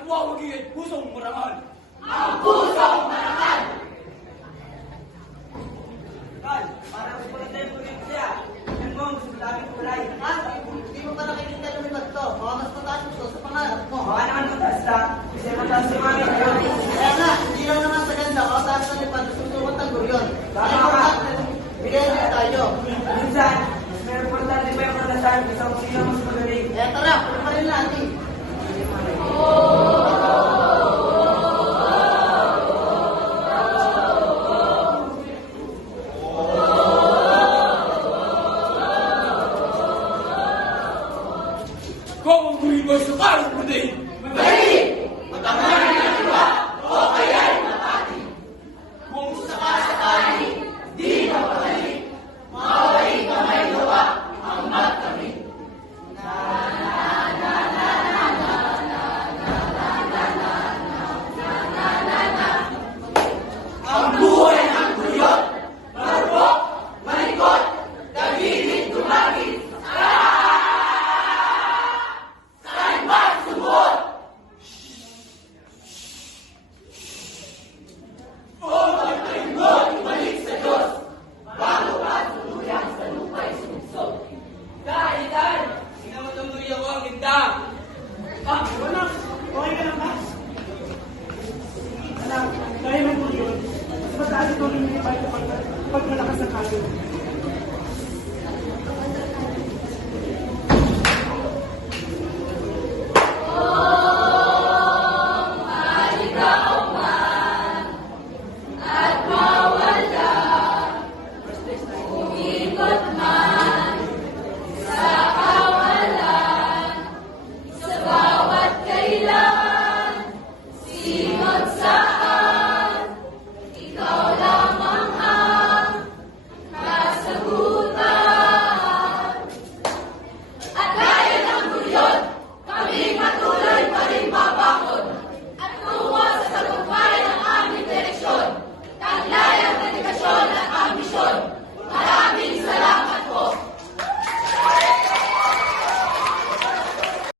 nagwawagi ay pusong marangal. Ang pusong marangal! Kal, para ko pala tayo siya. Yan mo, gusto lagi ko palay. Hindi mo pa nakikita lumipad to. Baka mas mataas mo sa pangarap mo. Baka naman mataas ka. Kasi mataas si mami. Kaya nga, hindi lang naman sa ganda. O taas na lipad, susukat ang guryon. Tama Kaya ka. bigyan niyo tayo. Minsan, mas may importante pa yung pagdasal. Isang sino mas magaling. Kaya tara,